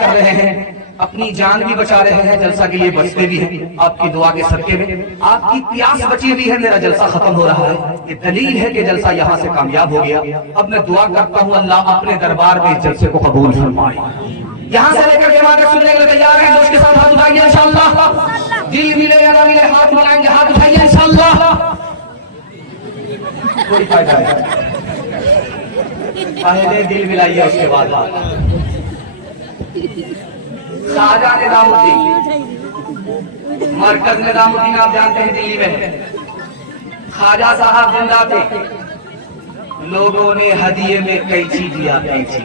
कर रहे हैं, अपनी जान भी बचा रहे हैं, जलसा के लिए बचते भी हैं आपकी दुआ के सदके में। आपकी प्यास बची हुई है, मेरा जलसा खत्म हो रहा है, ये दलील है कि जलसा यहाँ से कामयाब हो गया। अब मैं दुआ करता हूँ अल्लाह अपने दरबार में इस जलसे को कबूल फरमाए। यहाँ से लेकर के वहां तक सुनने के लिए तैयार हैं, जोश के साथ हाथ उठाइए इंशाअल्लाह। दिल मिले या ना मिले हाथ मिलाएंगे, हाथ उठाइए इंशाअल्लाह। कोई फायदा नहीं, पहले दिल मिलाइए उसके बाद ख्वाजा निजामुद्दीन, मरकज निजामुद्दीन आप जानते हैं दिल्ली में, ख्वाजा साहब जिंदा थे, लोगों ने हदिये में कैंची दिया, कैंची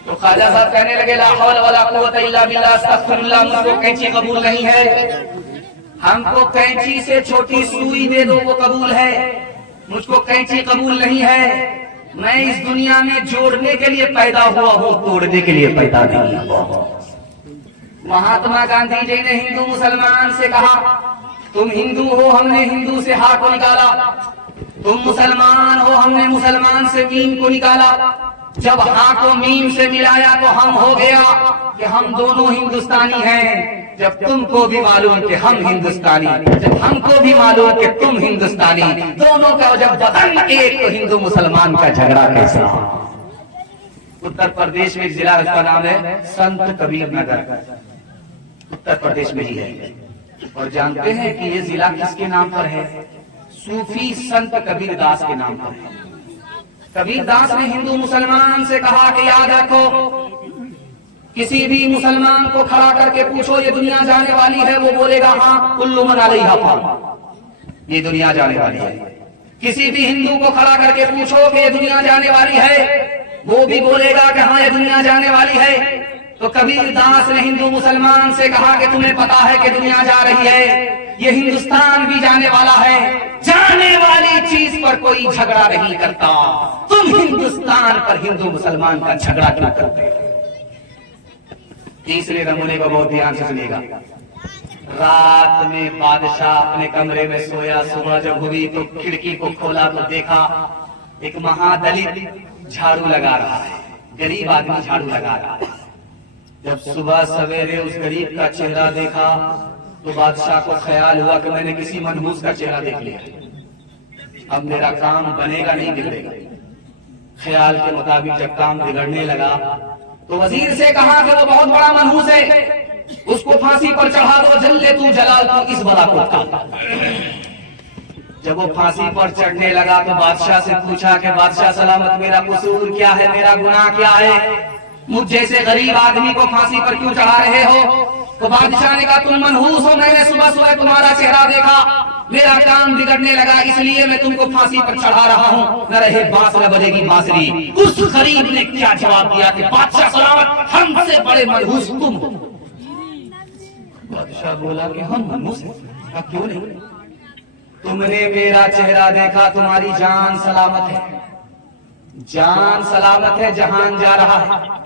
तो ख्वाजा साहब कहने लगे ला हौल वला कुव्वत इल्ला बिल्लाह, अस्तगफिरुल्लाह, मुझको कैंची कबूल नहीं है, हमको कैंची से छोटी सुई दे दो वो कबूल है, मुझको कैंची कबूल नहीं है, मैं इस दुनिया में जोड़ने के लिए पैदा हुआ हूँ, तोड़ने के लिए पैदा नहीं हुआ। महात्मा गांधी जी ने हिंदू मुसलमान से कहा तुम हिंदू हो, हमने हिंदू से हा को निकाला, तुम मुसलमान हो, हमने मुसलमान से मीम को निकाला, जब हा को मीम से मिलाया तो हम हो गया कि हम दोनों हिंदुस्तानी हैं। जब तुमको भी मालूम कि हम हिंदुस्तानी, जब हमको भी मालूम कि तुम हिंदुस्तानी, दोनों का जब बदन एक, तो हिंदू मुसलमान का झगड़ा कैसा। उत्तर प्रदेश में एक जिला, उसका नाम है संत कबीर नगर, उत्तर प्रदेश में ही है। और जानते हैं कि ये जिला किसके नाम पर है? सूफी संत कबीर दास के नाम पर है। कबीर दास ने हिंदू मुसलमान से कहा कि याद रखो, किसी भी मुसलमान को खड़ा करके पूछो ये दुनिया जाने वाली है, वो बोलेगा हाँ, कुल्लु मन अलैहा फान, ये दुनिया जाने वाली है। किसी भी हिंदू को खड़ा करके पूछो कि ये दुनिया जाने वाली है, वो भी बोलेगा कि हाँ ये दुनिया जाने वाली है। तो कबीर दास ने हिंदू मुसलमान से कहा कि तुम्हें पता है कि दुनिया जा रही है, ये हिंदुस्तान भी जाने वाला है, जाने वाली चीज पर कोई झगड़ा नहीं करता, तुम हिंदुस्तान पर हिंदू मुसलमान का झगड़ा क्यों करते हो? तीसरे नमूने को बहुत ध्यान से सुनिएगा। रात में बादशाह अपने कमरे में सोया, सुबह जब हुई तो खिड़की को खोला तो देखा एक महादलित झाड़ू लगा रहा है, गरीब आदमी झाड़ू लगा रहा है। जब सुबह सवेरे उस गरीब का चेहरा देखा तो बादशाह को ख्याल हुआ कि मैंने किसी मनहूस का चेहरा देख लिया, अब मेरा काम बनेगा नहीं बिगड़ेगा। ख्याल के मुताबिक जब काम बिगड़ने लगा तो वजीर से कहा कि वो बहुत बड़ा मनहूस है, उसको फांसी पर चढ़ा दो, जल्ले तू जलाल तू इस बला को का। जब वो फांसी पर चढ़ने लगा तो बादशाह से पूछा कि बादशाह सलामत, मेरा कसूर क्या है, मेरा गुनाह क्या है, मुझ जैसे गरीब आदमी को फांसी पर क्यों चढ़ा रहे हो? तो बादशाह ने कहा तुम मनहूस हो, मैंने सुबह सुबह तुम्हारा चेहरा देखा, मेरा काम बिगड़ने लगा, इसलिए मैं तुमको फांसी पर चढ़ा रहा हूँ, न रहे बांस न बजेगी बांसुरी। उस गरीब ने क्या जवाब दिया कि बादशाह सलामत, हमसे बड़े मनहूस तुम हो। बादशाह बोला कि हम मनहूस हैं, क्यों नहीं? तुमने मेरा चेहरा देखा, तुम्हारी जान सलामत है, जान सलामत है, जहान जा रहा है।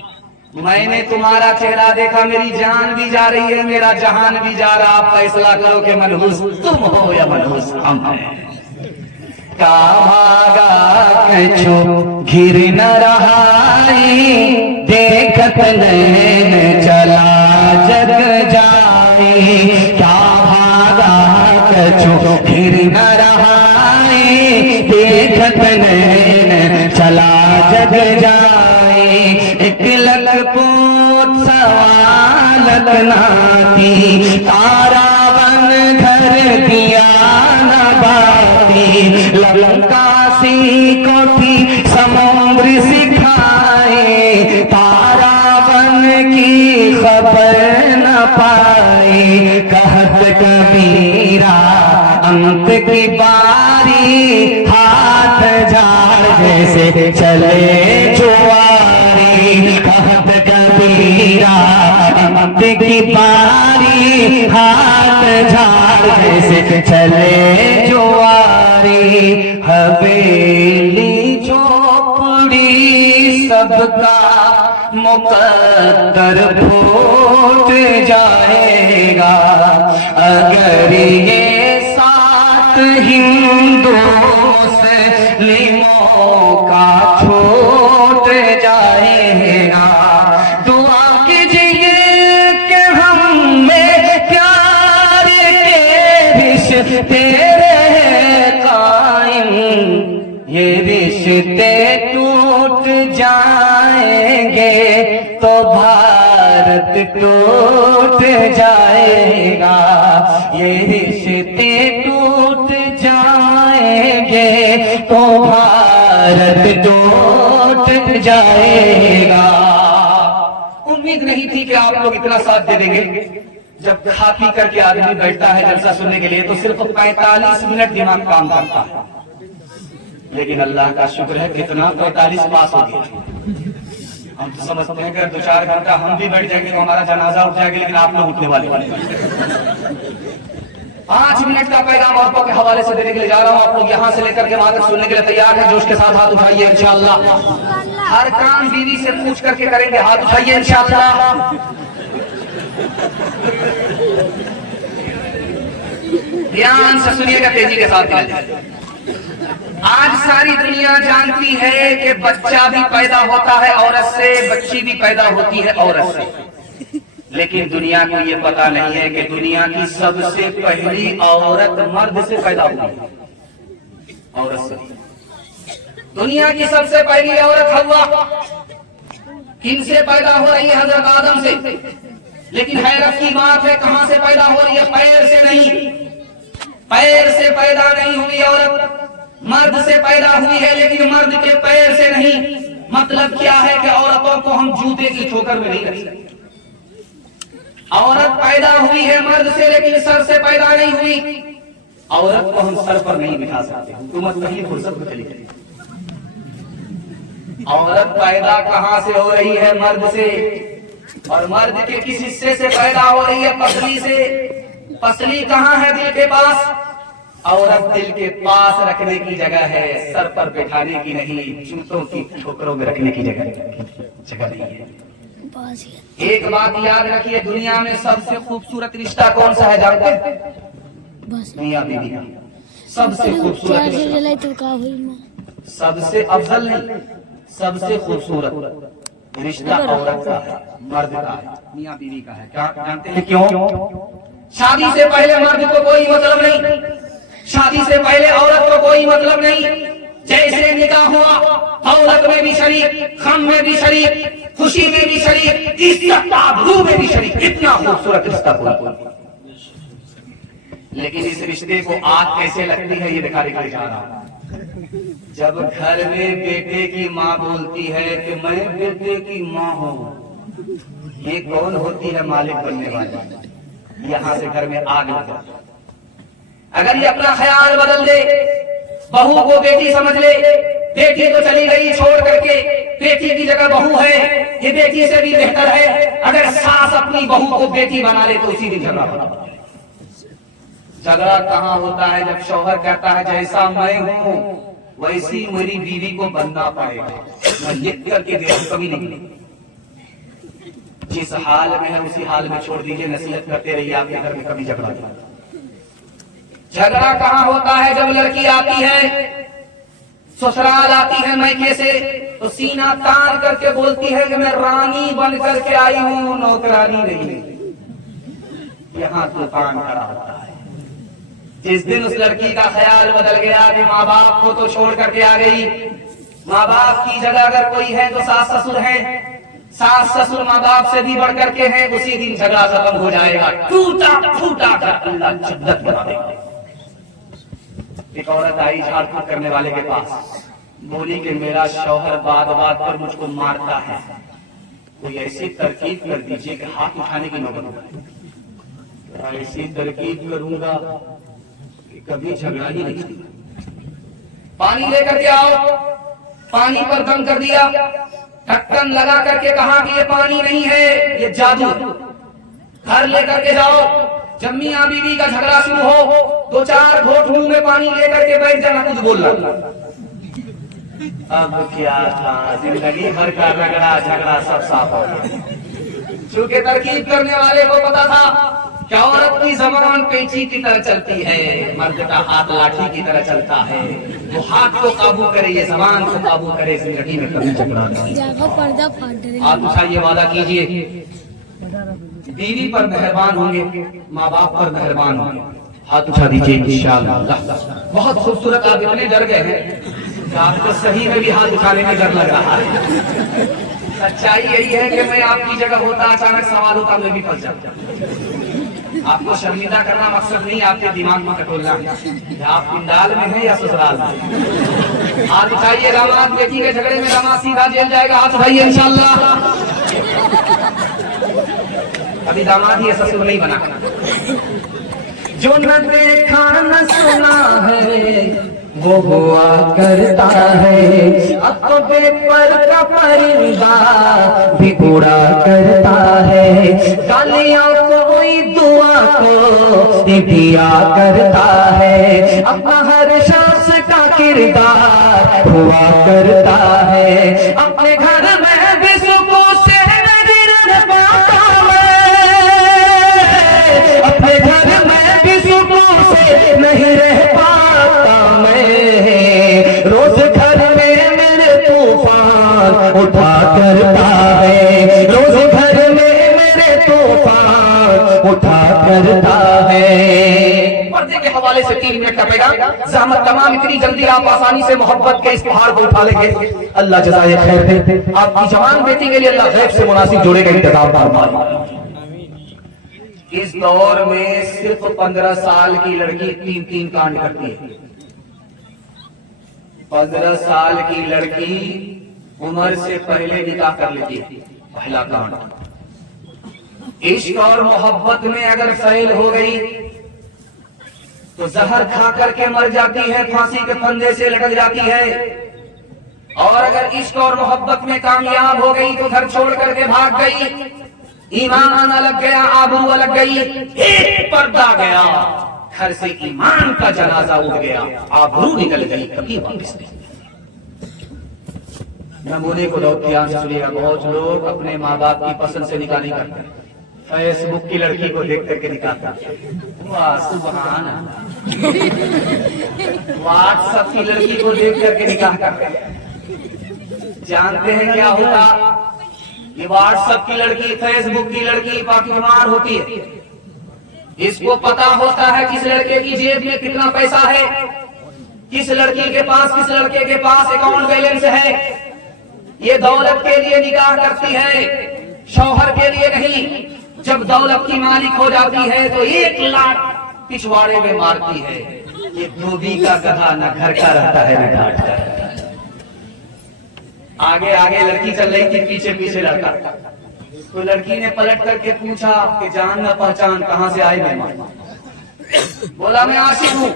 मैंने तुम्हारा चेहरा देखा, मेरी जान भी जा रही है, मेरा जहान भी जा रहा, आप फैसला करो कि मनहूस तुम हो या मनहूस हम हैं। का भागा कछु घिर न रहाई, देखत नैन चला जग जाए, क्या भागा कछु घिर न रहाई, देखत नैन चला जग जाए। एक ललपोत सवालत नाती, तारा बन घर दिया न बाती, लंका सी कोठी समुद्र सिखाए, तारा बन की खबर न पाए। कहत कबीरा अंत की बारी, हाथ झाड़ जैसे चले जुआरी। कहत कबीरा अंत की बारी, हाथ झाड़ जैसे चले जुआरी। हवेली झोपड़ी सबका मुकद्दर फूट जाएगा, अगर ये साथ हिंदू मुस्लिमों का छूट जाएगा। जाएंगे तो भारत टूट जाएगा, ये रिश्ते टूट जाएंगे तो भारत टूट जाएगा। उम्मीद नहीं थी कि आप लोग इतना साथ दे देंगे। जब खा पी करके आदमी बैठता है जलसा सुनने के लिए तो सिर्फ 45 मिनट दिमाग काम करता है, लेकिन अल्लाह का शुक्र है कितना 45 पास हो गया। हम तो समझते हैं कि 2-4 घंटा हम भी बैठ जाएंगे तो हमारा जनाजा उठ जाएगा, लेकिन आप लोग उठने वाले 5 मिनट का पैगाम आपको के हवाले से देने के लिए जा रहा हूँ। आप लोग यहाँ से लेकर के वहां तक सुनने के लिए तैयार हैं? जोश के साथ हाथ उठाइए इंशाअल्लाह। हर काम बीवी से पूछ करके करेंगे, हाथ उठाइए इंशाअल्लाह। ध्यान से सुनिएगा, तेजी के साथ। आज सारी दुनिया जानती है कि बच्चा भी पैदा होता है औरत से, बच्ची भी पैदा होती है औरत से, लेकिन दुनिया को ये पता नहीं है कि दुनिया की सबसे पहली औरत मर्द से पैदा हुई है, औरत से। दुनिया की सबसे पहली औरत हव्वा किन से पैदा हो रही है? हजरत आदम से। लेकिन हैरत की बात है, कहां से पैदा हो रही है? पैर से नहीं, पैर से पैदा नहीं हुई औरत, मर्द से पैदा हुई है, लेकिन मर्द के पैर से नहीं। मतलब क्या है कि औरतों को हम जूते की ठोकर में नहीं रख सकते। औरत पैदा हुई है मर्द से, लेकिन सर से पैदा नहीं हुई। औरत को हम सर पर नहीं बिठा सकते, हुकूमत नहीं फुर्सत में चली गई। औरत पैदा कहां से हो रही है? मर्द से। और मर्द के किस हिस्से से पैदा हो रही है? पसली से। पसली कहां है? दिल के पास। औरत दिल के पास रखने की जगह है, सर पर बैठाने की नहीं, जूतों की ठोकरों में रखने की जगह नहीं है। एक बात याद रखिए, दुनिया में सबसे खूबसूरत रिश्ता कौन सा है जानते हैं? मियां बीवी का सबसे खूबसूरत रिश्ता, सबसे अफजल नहीं, सबसे खूबसूरत रिश्ता औरत का है, मर्द का है, मियां बीवी का है। क्या जानते हैं क्यों? शादी से पहले मर्द को कोई मतलब नहीं, शादी से पहले औरत को कोई मतलब नहीं। जैसे निकाह हुआ, औरत में भी शरीक, गम में भी शरीक, खुशी में भी शरीक, इज्जत आबरू में भी शरीक। इतना खूबसूरत रिश्ता कोई। लेकिन इस रिश्ते को आग कैसे लगती है ये दिखाने के लिए जा रहा हूं। जब घर में बेटे की माँ बोलती है कि मैं बेटे की माँ हूँ, ये कौन होती है? मालिक बनने वाली। यहाँ से घर में आग लग जाती है। अगर ये अपना ख्याल बदल दे, बहू को बेटी समझ ले, बेटी तो चली गई छोड़ करके, बेटी की जगह बहू है, ये बेटी से भी बेहतर है। अगर सास अपनी बहू को बेटी बना ले तो उसी दिन झगड़ा होता है। झगड़ा कहाँ होता है? जब शौहर कहता है जैसा मैं हूँ वैसी मेरी बीवी को बनना पड़ेगा, मैं लिख करके दे कभी नहीं। जिस हाल में है उसी हाल में छोड़ दीजिए, नसीहत करते रहिए, आपके घर में कभी झगड़ा नहीं। झगड़ा कहाँ होता है? जब लड़की आती है, ससुराल आती है मैके से, तो सीना तान करके बोलती है कि मैं रानी बन करके आई हूँ, नौकरानी नहीं। यहाँ तूफान खड़ा होता है। जिस दिन उस लड़की का ख्याल बदल गया कि माँ बाप को तो छोड़ करके आ गई, माँ बाप की जगह अगर कोई है तो सास ससुर है, सास ससुर माँ बाप से भी बढ़ करके हैं, उसी दिन झगड़ा खत्म हो जाएगा। टूटा फूटा कर अल्लाह जन्नत बना देगा। एक औरत आई झाड़ फूक करने वाले के पास, बोली कि मेरा शौहर बात बात पर मुझको मारता है, कोई ऐसी तरकीब कर दीजिए कि हाथ उठाने की नौबत आए। ऐसी तरकीब करूंगा कि कभी झगड़ा ही नहीं। पानी लेकर के आओ, पानी पर दम कर दिया, ढक्कन लगा करके कहा कि ये पानी नहीं है, ये जादू। घर लेकर के जाओ, जब मियां बीवी का झगड़ा शुरू हो, 2-4 घोट मुंह में पानी लेकर के बैठ जाना, कुछ बोलना। अब क्या था, जिंदगी भर का रगड़ा झगड़ा सब साफ हो गया। चूंकि तरकीब करने वाले को पता था कि औरत की जबान कैंची की तरह चलती है, मर्द का हाथ लाठी की तरह चलता है। वो हाथ को काबू करे, ये जबान को काबू करे, जिंदगी में कभी झगड़ा नहीं। आप उठाइए, वादा कीजिए, बीवी पर मेहरबान होंगे, माँ बाप पर मेहरबान होंगे। हाथ उठा दीजिए इंशाअल्लाह। बहुत खूबसूरत। आप इतने डर गए हैं आपको सही में भी हाथ उठाने में डर लग रहा है। सच्चाई यही है कि मैं आपकी जगह होता, अचानक सवाल होता, मैं भी फंस जाता। आपको शर्मिंदा करना मकसद नहीं, आपके दिमाग में टटोलना है। आप पिंडाल में हैं या ससुराल में। हाथ उठाइए, दामाद बेटी के झगड़े में दामाद सीधा जेल जाएगा। हाथ उठाइए इंशाल्लाह। अभी दामाद ही ससुर नहीं बना। जो न देखा न सुना है वो हुआ करता है, अब तो बेपर का परिंदा भी उड़ा करता है। गालियां कोई दुआ को दिया करता है, अपना हर शख्स का किरदार हुआ करता है। अपने घर में भी सुकून से नहीं रह पाता मैं, अपने घर में भी सुकून से नहीं रह पाता मैं। रोज घर में मेरे तूफान उठा करता है, रोज घर में मेरे तूफान उठा करता है। पर्दे के हवाले से 3 मिनट का पैगाम। ज़हमत तमाम, इतनी जल्दी आप आसानी से मोहब्बत के इस पहाड़ को उठा लेंगे। अल्लाह जज़ाए खैर दे। आपकी जवान बेटी के लिए अल्लाह गैब से मुनासिब जोड़े का इंतजाम फरमाए। इस दौर में सिर्फ 15 साल की लड़की 3 कांड करती है। 15 साल की लड़की उम्र से पहले निकाह कर लेती है। पहला कांड। इश्क और मोहब्बत में अगर फेल हो गई तो जहर खा करके मर जाती है, फांसी के फंदे से लटक जाती है। और अगर इश्क और मोहब्बत में कामयाब हो गई तो घर छोड़ करके भाग गई, ईमान आना लग गया, आबरू अलग गई, एक पर्दा गया, घर से ईमान का जनाजा उठ गया, आबरू निकल गई, कभी वापस नहीं। नमूने को लोग ध्यान से सुनिएगा। बहुत लोग अपने माँ बाप की पसंद से निकाह नहीं करते, फेसबुक की लड़की को देख करके निकाह करते। वाह सुभान अल्लाह। व्हाट्सएप की लड़की को देख करके निकाह करते। जानते हैं क्या होता? ये व्हाट्सएप की लड़की, फेसबुक की लड़की पाकिस्तान होती है। इसको पता होता है किस लड़के की जेब में कितना पैसा है, किस लड़की के पास, किस लड़के के पास अकाउंट बैलेंस है। ये दौलत के लिए निकाह करती है, शौहर के लिए नहीं। जब दौलत की मालिक हो जाती है तो 1 लाख पिछवाड़े में मारती है। ये धोबी का गधा न घर का रहता है न घाट का रहता है। आगे आगे लड़की चल रही थी, पीछे पीछे लड़का। तो लड़की ने पलट करके पूछा कि जान न पहचान, कहां से आए मेहमान? बोला मैं आशिक हूं,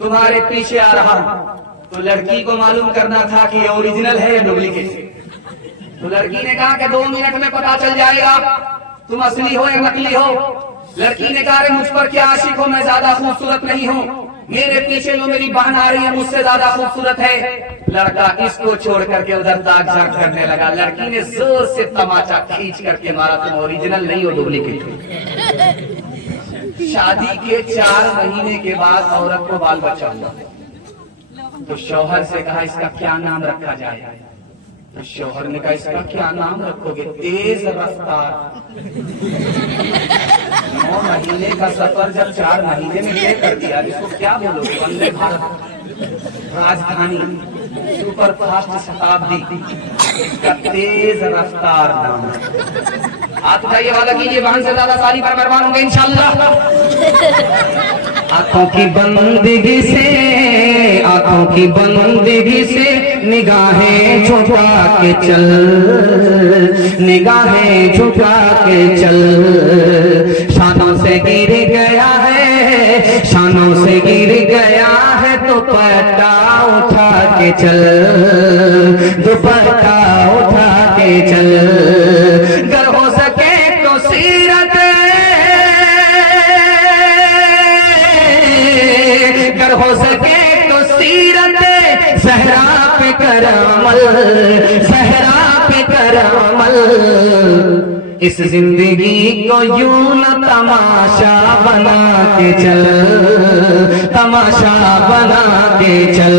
तुम्हारे पीछे आ रहा हूं। तो लड़की को मालूम करना था कि ये ओरिजिनल है या डुप्लीकेट। तो लड़की ने कहा कि 2 मिनट में पता चल जाएगा तुम असली हो या नकली हो। लड़की ने कहा मुझ पर क्या आशिक हो, मैं ज्यादा खूबसूरत नहीं हूँ, मेरे पीछे जो मेरी बहन आ रही है मुझसे ज्यादा खूबसूरत है। लड़का इसको छोड़ करके उधर ताक झांक करने लगा। लड़की ने जोर से तमाचा खींच करके मारा, तुम ओरिजिनल नहीं हो, डुप्लीकेट हो। शादी के 4 महीने के बाद औरत को बाल बच्चा हुआ। तो शौहर से कहा इसका क्या नाम रखा जाए? तो शौहर ने कहा इसका क्या नाम रखोगे? तेज रफ्तार। 9 महीने का सफर जब 4 महीने में तय कर दिया, इसको क्या बोलोगे? वंदे भारत, राजधानी, सुपर फास्ट शताब्दी, इसका तेज रफ्तार नाम है। हाथ उठाइए, वादा कीजिए, बहन से ज्यादा साली पर मेहरबान होंगे इंशाल्लाह। आंखों की बंदगी से, आंखों की बंदगी से निगाहें झुका के चल, निगाहें झुका के चल। शानों से गिर गया है, शानों से गिर गया है, दुपट्टा उठा के चल, दुपट्टा उठा के चल। गर हो सके तो सीरत, गर हो सके तो सीरत सहरा पे कर अमल, सहरा पे कर अमल। इस जिंदगी को यूं न तमाशा बना के चल, तमाशा बना के चल।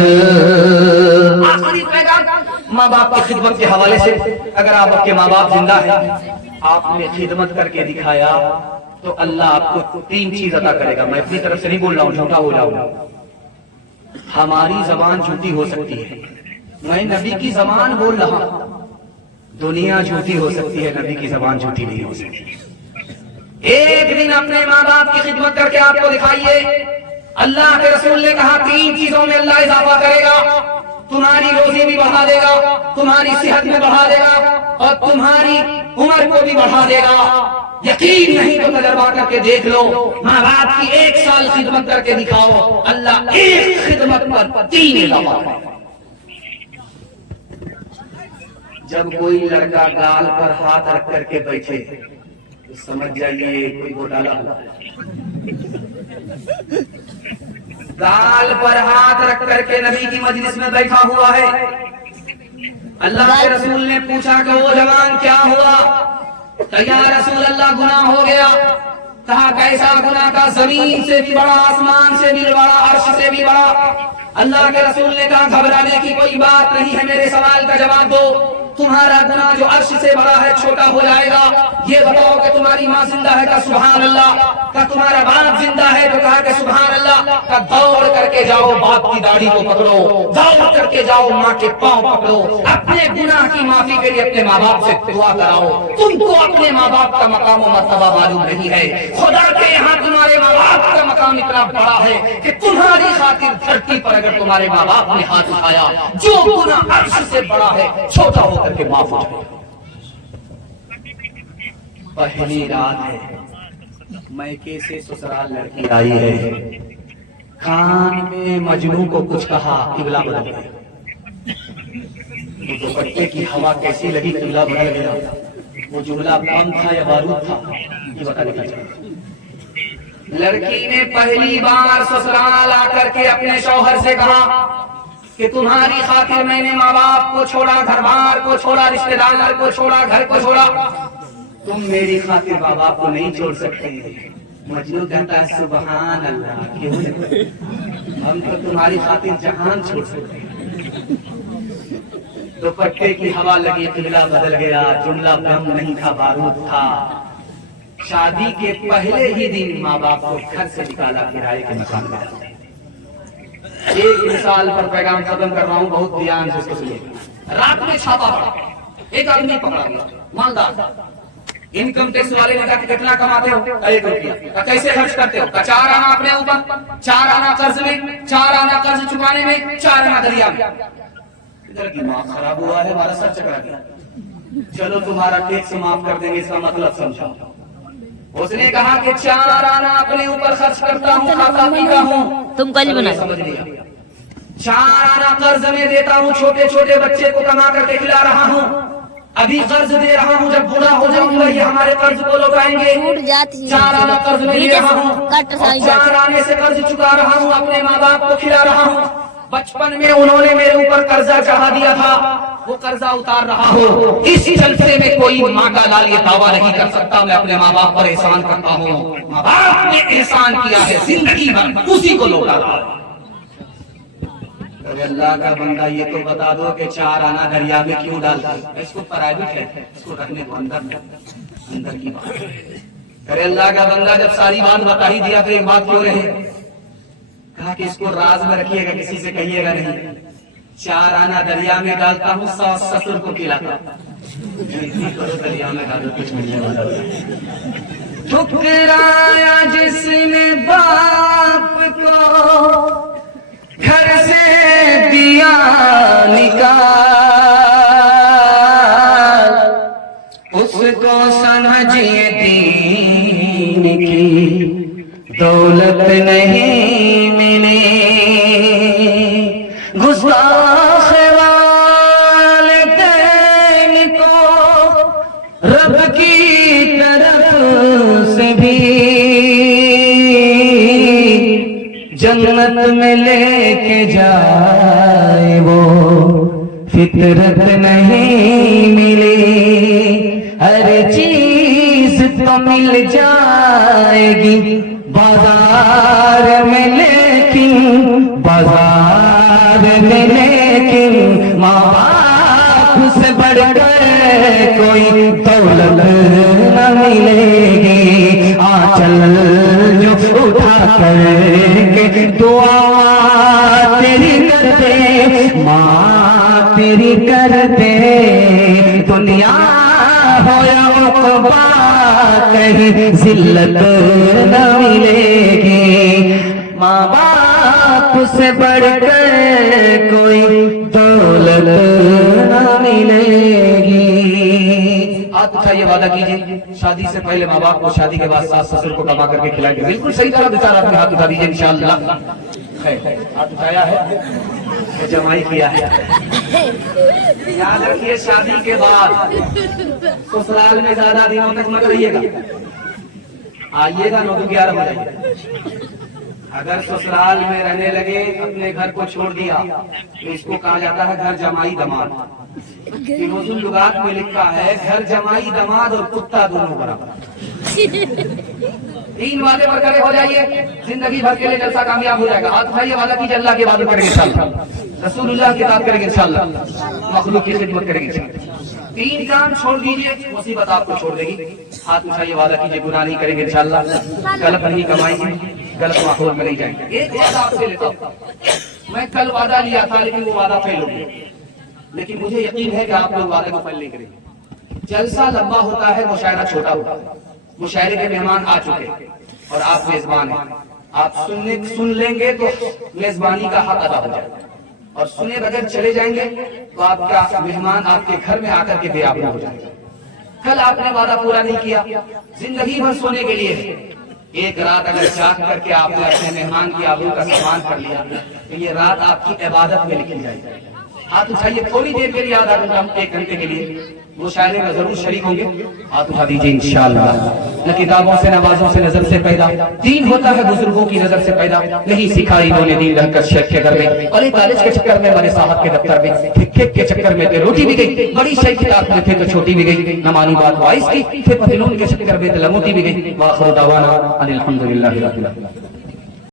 आखिरी पैगाम माँ बाप की खिदमत के हवाले से। अगर आप आपके माँ बाप जिंदा है, आपने खिदमत करके दिखाया तो अल्लाह आपको 3 चीज अता करेगा। मैं अपनी तरफ से नहीं बोल रहा हूँ, झूठा हो जाऊंगा। हमारी जबान झूठी हो सकती है, मैं नबी की जबान बोल रहा हूं, दुनिया झूठी हो सकती है, नबी की जबान झूठी नहीं हो सकती। एक दिन अपने माँ बाप की खिदमत करके आपको दिखाइए। अल्लाह के रसूल ने कहा 3 चीजों में अल्लाह इजाफा करेगा, तुम्हारी रोजी भी बढ़ा देगा, तुम्हारी सेहत में बढ़ा देगा और तुम्हारी उम्र को भी बढ़ा देगा। यकीन नहीं तो तजर्बा करके देख लो, माँ बाप की 1 साल खिदमत करके दिखाओ, अल्लाह एक खिदमत पर 3 इजाफा करेगा। जब कोई लड़का गाल पर हाथ रख करके बैठे तो समझ जाइए कोई घोटाला हुआ है। गाल पर हाथ रख करके नबी की मजलिस में बैठा हुआ है। अल्लाह के रसूल ने पूछा कि वो जवान क्या हुआ? तो या रसूल अल्लाह गुनाह हो गया। कहा कैसा गुनाह? का जमीन से भी बड़ा, आसमान से भी बड़ा, अर्श से भी बड़ा। अल्लाह के रसूल ने कहा घबराने की कोई बात नहीं है, मेरे सवाल का जवाब दो। तुम्हारा गुनाह जो अर्श से बड़ा है छोटा हो जाएगा। ये बताओ कि तुम्हारी माँ जिंदा है? का सुभान अल्लाह। का तुम्हारा बाप जिंदा है? तो कहा कि सुभान अल्लाह। का दौड़ करके जाओ बाप की दाढ़ी को पकड़ो, दौड़ करके जाओ माँ के पांव पकड़ो, अपने गुनाह की माफी के लिए अपने माँ बाप से दुआ कराओ। तुमको अपने माँ बाप का मकाम और मर्तबा मालूम नहीं है। खुदा के यहाँ तुम्हारे माँ बाप का मकाम इतना बड़ा है कि तुम्हारी खातिर धरती पर अगर तुम्हारे माँ बाप ने हाथ उठाया, जो गुनाह अर्श से बड़ा है छोटा होकर के माफ हो जाए। पहली रात है, मैके से ससुराल लड़की आई है, कान में मजनू को कुछ कहा, किबला बदल गया। तो दुपट्टे की हवा कैसी लगी, किबला बदल गया। वो जुमला बम था या बारूद था, ये बता देना चाहिए। लड़की ने पहली बार ससुराल आकर के अपने शौहर से कहा कि तुम्हारी खातिर मैंने माँ बाप को छोड़ा, घर बार को छोड़ा, रिश्तेदार को छोड़ा, घर को छोड़ा, तुम मेरी खातिर माँ बाप को नहीं छोड़ सकते। मजनू कहता है सुभान अल्लाह, क्यों नहीं? हम तो तुम्हारी खातिर जहान छोड़ सकते। दुपट्टे की हवा लगी, किबला बदल गया। जुमला बम नहीं था, बारूद था। शादी के पहले ही दिन माँ बाप को घर से निकाला, किराए के मकान में। एक मिसाल पर पैगाम खत्म कर रहा हूँ, बहुत ध्यान से इसको सुनिए। रात में छापा पड़ा, एक आदमी पकड़ा गया, मालदार। इनकम टैक्स वाले ने कहा कितना कमाते हो? 1 रुपया। कैसे खर्च करते हो? 4 आना अपने ऊपर, 4 आना कर्ज में, 4 आना कर्ज चुकाने में, 4 आना दरिया में। इधर दिमाग खराब हुआ है, हमारा सर चकरा गया। चलो तुम्हारा टैक्स माफ कर देंगे, इसका मतलब समझाओ। उसने कहा कि 4 आना अपने ऊपर खर्च करता हूँ, खाता पीता हूँ, तुम कल बना समझ लिया। 4 आना कर्ज में देता हूँ, छोटे छोटे बच्चे को कमा करके खिला रहा हूँ, अभी कर्ज दे रहा हूँ, जब बूढ़ा हो जाऊंगा ये हमारे कर्ज को लौटाएंगे। 4 आना कर्ज में ले रहा हूँ, 4 आने से कर्ज चुका रहा हूँ, अपने माँ बाप को खिला रहा हूँ। बचपन में उन्होंने मेरे ऊपर कर्जा चढ़ा दिया था, वो कर्जा उतार रहा हूँ। इसी जलसे में कोई माँ का लाल ये दावा नहीं कर सकता मैं अपने माँ बाप पर एहसान करता हूँ। माँ बाप ने एहसान किया है जिंदगी भर, उसी को लौटा रहा है। अरे अल्लाह का बंदा, ये तो बता दो कि 4 आना दरिया में क्यों डालता है? इसको प्राइवेट है, इसको रखने को अंदर की बात। अरे अल्लाह का बंदा, जब सारी बात बता ही दिया तो एक बात क्यों रहे? कहा कि इसको राज में रखिएगा, किसी से कहिएगा नहीं। 4 आना दरिया में डालता हूँ, सास ससुर को खिलाता करो, दरिया में डालो, कुछ मिलने वाला। ठुकराया जिसने बाप को, घर से दिया निकाल, उसको समझिए दीन की दौलत नहीं मिली। गुस्ताख वालिदैन को रब की तरफ से भी जन्नत में लेके जाए, वो फितरत नहीं मिली। हर चीज तो मिल जाएगी बाजार में, लेकिन बाजार में लेकिन माँ बाप बाप से बढ़कर कोई दौलत न मिलेगी। आंचल जो उठा करके दुआ तेरी करते, माँ तेरी करते, दुनिया हो या उक़बा कहीं जिल्लत न मिलेगी। माँ बाप से बढ़कर कोई दौलत न मिलेगी। आप उठाइए, वादा कीजिए शादी से पहले माँ बाप को, शादी के बाद सास ससुर को कमा करके खिलाएंगे। बिल्कुल सही तरह विचार आपने हाथ उठा दीजिए इंशाअल्लाह। हाथ उठाया है, जमाई किया है। याद रखिए शादी के बाद ससुराल में ज्यादा दिनों तक मत रहिएगा, आइएगा 9 to 11 बजे। अगर ससुराल में रहने लगे, अपने घर को छोड़ दिया, तो इसको कहा जाता है घर जमाई दमाद। लुगात में लिखा है घर जमाई दमाद और कुत्ता दोनों बराबर। 3 वादे पर खड़े हो जाइए, जिंदगी भर के लिए जलसा कामयाब हो जाएगा। हाथ उठाइए, वादा कीजिए अल्लाह की इबादत करेंगे इंशाअल्लाह, रसूलुल्लाह की इताअत करेंगे इंशाअल्लाह, मखलूक की खिदमत करेंगे इंशाअल्लाह। 3 काम छोड़ दीजिए, मुसीबत आपको छोड़ देगी। हाथ उठाइए, वादा कीजिए गुनाह नहीं करेंगे इंशाअल्लाह, गलत नहीं कमाएंगे, गलत माहौल में नहीं जाएंगे। एक वादा आपसे लेता हूँ, मैं कल वादा लिया था लेकिन वो वादा फेल हो गया, लेकिन मुझे यकीन है कि आप लोग वादे को फेल नहीं करेंगे। जलसा लंबा होता है, मुशायरा छोटा होता है। मुशायरे के मेहमान आ चुके और आप मेजबान हैं, आप सुन लेंगे तो मेजबानी का हक अदा हो जाएगा, और सुने बगैर चले जाएंगे तो आपका मेहमान आपके घर में आकर के बेआबरू हो जाएगा। कल आपने वादा पूरा नहीं किया, जिंदगी भर सोने के लिए एक रात अगर जाग करके आपने अपने मेहमान की आबरू का सम्मान कर लिया, तो ये रात आपकी इबादत में लिखी जाएगी। हाथ उठाइए, थोड़ी देर के लिए, आधा घंटा, 1 घंटे के लिए मुशायरे में जरूर शरीक होंगे। हाथ उठा दीजिए इंशाअल्लाह। न किताबों से, नवाजों से, नजर से पैदा दीन होता है, बुजुर्गों की नजर से पैदा नहीं सीखा इन्होंने दीन रहकर शेख के घर में, और कॉलेज के चक्कर में, बड़े साहब के दफ्तर में, ठिक के चक्कर में तो रोटी भी गई, बड़ी शेख किताब में थे तो छोटी भी गई, न मानी बात वाइस की, फिर पतलून के चक्कर में तो लंगोटी भी गई। वाखिर दावाना अनिल हम्दुलिल्लाहि रब्बिल आलमीन।